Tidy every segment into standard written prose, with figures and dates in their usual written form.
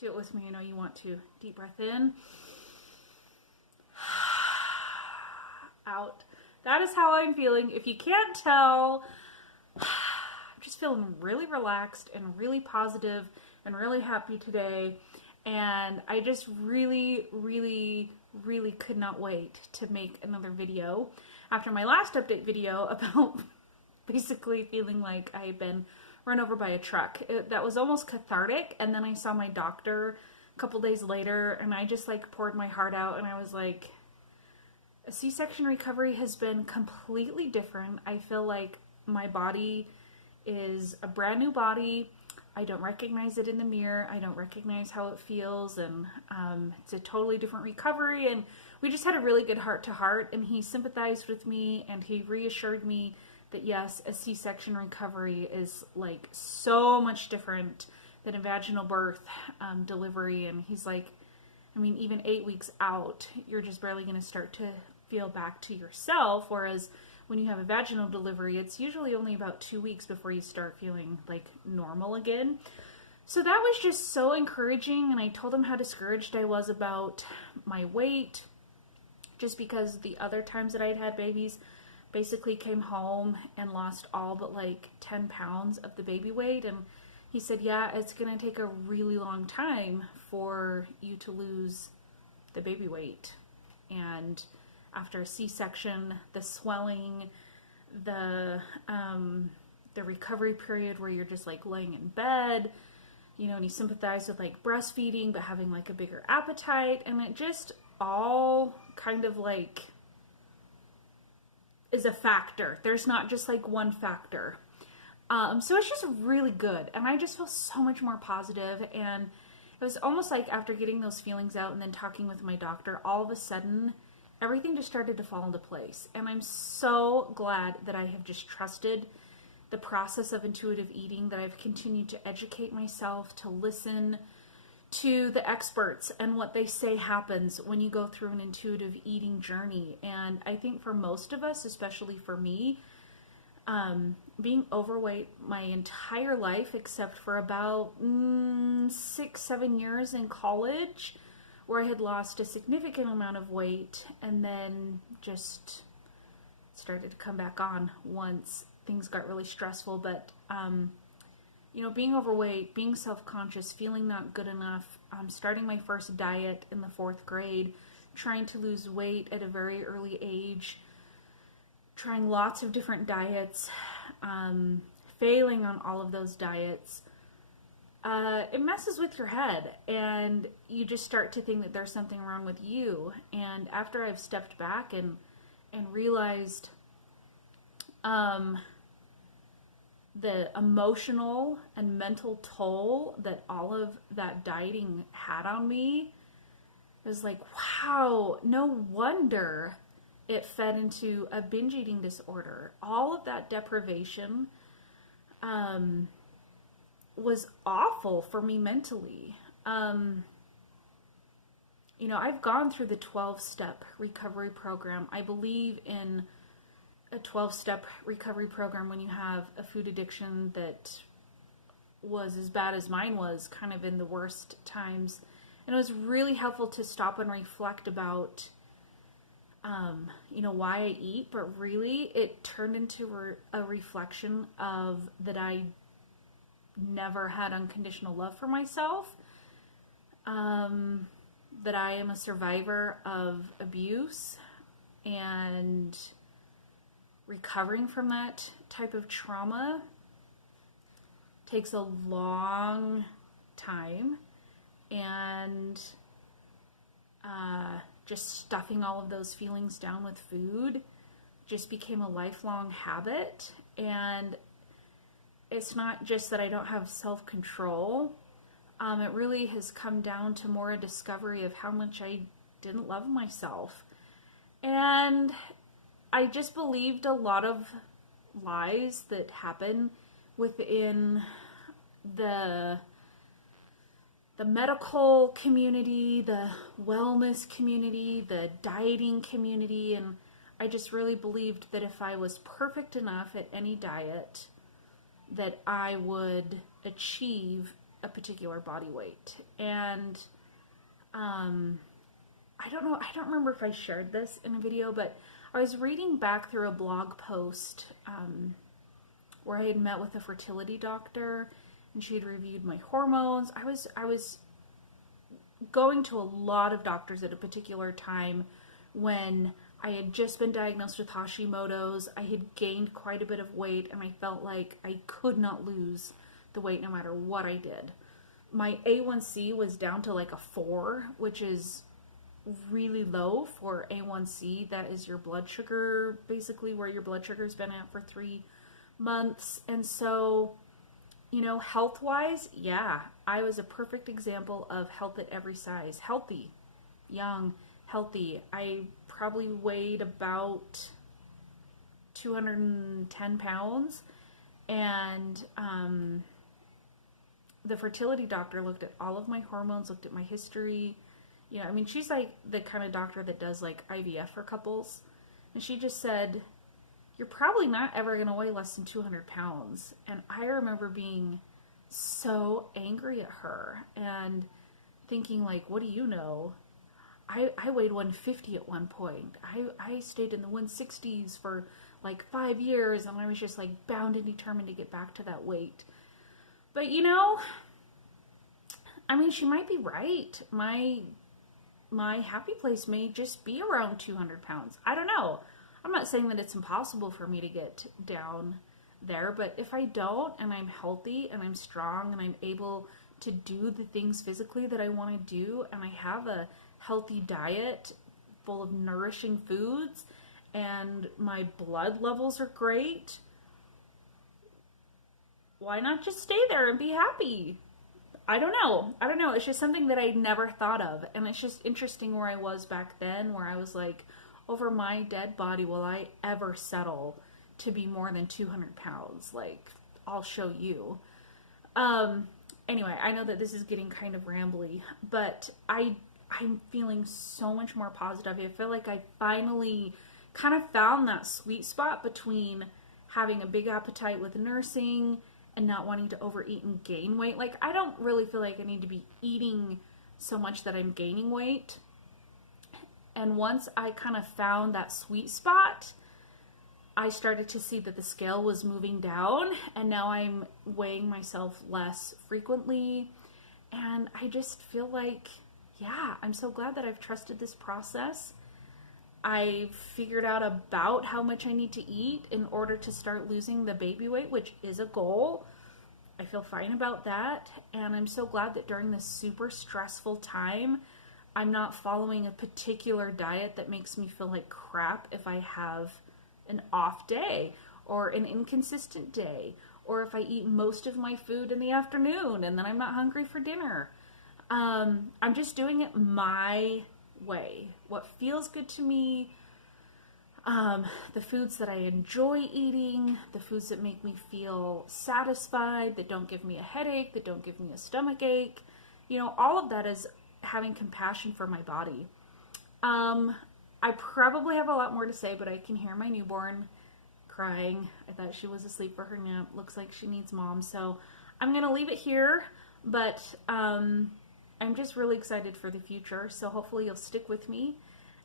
Do it with me. I know you want to. Deep breath in. Out. That is how I'm feeling. If you can't tell, I'm just feeling really relaxed and really positive and really happy today. And I just really could not wait to make another video after my last update video about basically feeling like I had been run over by a truck. That was almost cathartic. And then I saw my doctor a couple days later and I just like poured my heart out and I was like, a C-section recovery has been completely different. I feel like my body is a brand new body. I don't recognize it in the mirror. I don't recognize how it feels, and it's a totally different recovery. And we just had a really good heart-to-heart, and he sympathized with me, and he reassured me that yes, a C-section recovery is like so much different than a vaginal birth delivery. And he's like, I mean, even 8 weeks out, you're just barely going to start to feel back to yourself, whereas when you have a vaginal delivery, it's usually only about 2 weeks before you start feeling like normal again. So that was just so encouraging, and I told him how discouraged I was about my weight, just because the other times that I'd had babies, basically came home and lost all but like 10 pounds of the baby weight. And he said, yeah, it's going to take a really long time for you to lose the baby weight. And after a C-section, the swelling, the recovery period where you're just like laying in bed, you know, and he sympathized with like breastfeeding, but having like a bigger appetite. And it just all kind of like is a factor. There's not just like one factor. So it's just really good. And I just feel so much more positive. And it was almost like after getting those feelings out and then talking with my doctor, all of a sudden, everything just started to fall into place. And I'm so glad that I have just trusted the process of intuitive eating, that I've continued to educate myself, to listen to the experts and what they say happens when you go through an intuitive eating journey. And I think for most of us, especially for me, being overweight my entire life, except for about 6-7 years in college, where I had lost a significant amount of weight and then just started to come back on once things got really stressful. But, you know, being overweight, being self-conscious, feeling not good enough, starting my first diet in the 4th grade, trying to lose weight at a very early age, trying lots of different diets, failing on all of those diets, it messes with your head, and you just start to think that there's something wrong with you. And after I've stepped back and realized the emotional and mental toll that all of that dieting had on me, it was like, wow, no wonder it fed into a binge eating disorder. All of that deprivation was awful for me mentally. You know, I've gone through the 12-step recovery program. I believe in a 12-step recovery program when you have a food addiction that was as bad as mine was, kind of in the worst times. And it was really helpful to stop and reflect about you know, why I eat, but really it turned into a reflection of that I never had unconditional love for myself, that I am a survivor of abuse, and recovering from that type of trauma takes a long time, and just stuffing all of those feelings down with food just became a lifelong habit. And it's not just that I don't have self-control. It really has come down to more a discovery of how much I didn't love myself. And I just believed a lot of lies that happen within the medical community, the wellness community, the dieting community, and I just really believed that if I was perfect enough at any diet, that I would achieve a particular body weight. And I don't know, I don't remember if I shared this in a video, but I was reading back through a blog post where I had met with a fertility doctor and she had reviewed my hormones. I was going to a lot of doctors at a particular time when I had just been diagnosed with Hashimoto's. I had gained quite a bit of weight and I felt like I could not lose the weight no matter what I did. My A1C was down to like a 4, which is really low for A1C. That is your blood sugar, basically where your blood sugar's been at for 3 months. And so, you know, health-wise, yeah, I was a perfect example of health at every size. Healthy, young, healthy. I probably weighed about 210 pounds, and the fertility doctor looked at all of my hormones, looked at my history. You know, I mean, she's like the kind of doctor that does like IVF for couples. And she just said, you're probably not ever going to weigh less than 200 pounds. And I remember being so angry at her and thinking like, what do you know? I weighed 150 at one point. I stayed in the 160s for like 5 years, and I was just like bound and determined to get back to that weight. But you know, I mean, she might be right. My happy place may just be around 200 pounds. I don't know. I'm not saying that it's impossible for me to get down there, but if I don't, and I'm healthy and I'm strong and I'm able to do the things physically that I want to do, and I have a healthy diet full of nourishing foods, and my blood levels are great, why not just stay there and be happy? I don't know. It's just something that I never thought of. And it's just interesting where I was back then, where I was like, over my dead body, will I ever settle to be more than 200 pounds? Like, I'll show you. Anyway, I know that this is getting kind of rambly, but I'm feeling so much more positive. I feel like I finally kind of found that sweet spot between having a big appetite with nursing and not wanting to overeat and gain weight. Like, I don't really feel like I need to be eating so much that I'm gaining weight. And once I kind of found that sweet spot, I started to see that the scale was moving down, and now I'm weighing myself less frequently. And I just feel like, yeah, I'm so glad that I've trusted this process. I've figured out about how much I need to eat in order to start losing the baby weight, which is a goal. I feel fine about that. And I'm so glad that during this super stressful time, I'm not following a particular diet that makes me feel like crap if I have an off day or an inconsistent day, or if I eat most of my food in the afternoon and then I'm not hungry for dinner. I'm just doing it my way, what feels good to me, the foods that I enjoy eating, the foods that make me feel satisfied, that don't give me a headache, that don't give me a stomach ache. You know, all of that is having compassion for my body. I probably have a lot more to say, but I can hear my newborn crying. I thought she was asleep for her nap. Looks like she needs mom, so I'm gonna leave it here, but I'm just really excited for the future, so hopefully you'll stick with me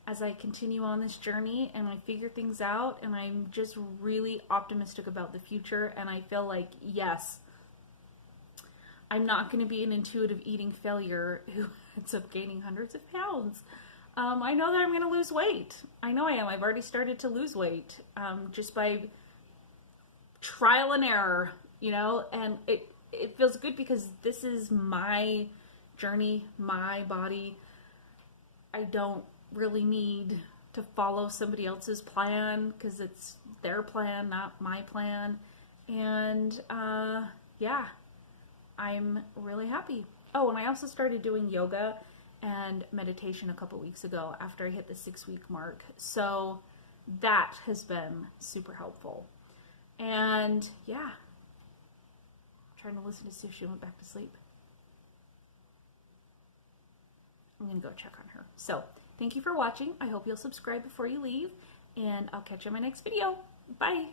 as I continue on this journey and I figure things out, and I'm just really optimistic about the future, and I feel like, yes, I'm not going to be an intuitive eating failure who ends up gaining hundreds of pounds. I know that I'm going to lose weight. I know I am. I've already started to lose weight just by trial and error, you know, and it feels good because this is my journey, my body. I don't really need to follow somebody else's plan because it's their plan, not my plan. And yeah, I'm really happy. Oh, and I also started doing yoga and meditation a couple weeks ago after I hit the 6-week mark. So that has been super helpful. And yeah, I'm trying to listen to see if she went back to sleep. I'm gonna go check on her. So thank you for watching. I hope you'll subscribe before you leave, and I'll catch you in my next video. Bye.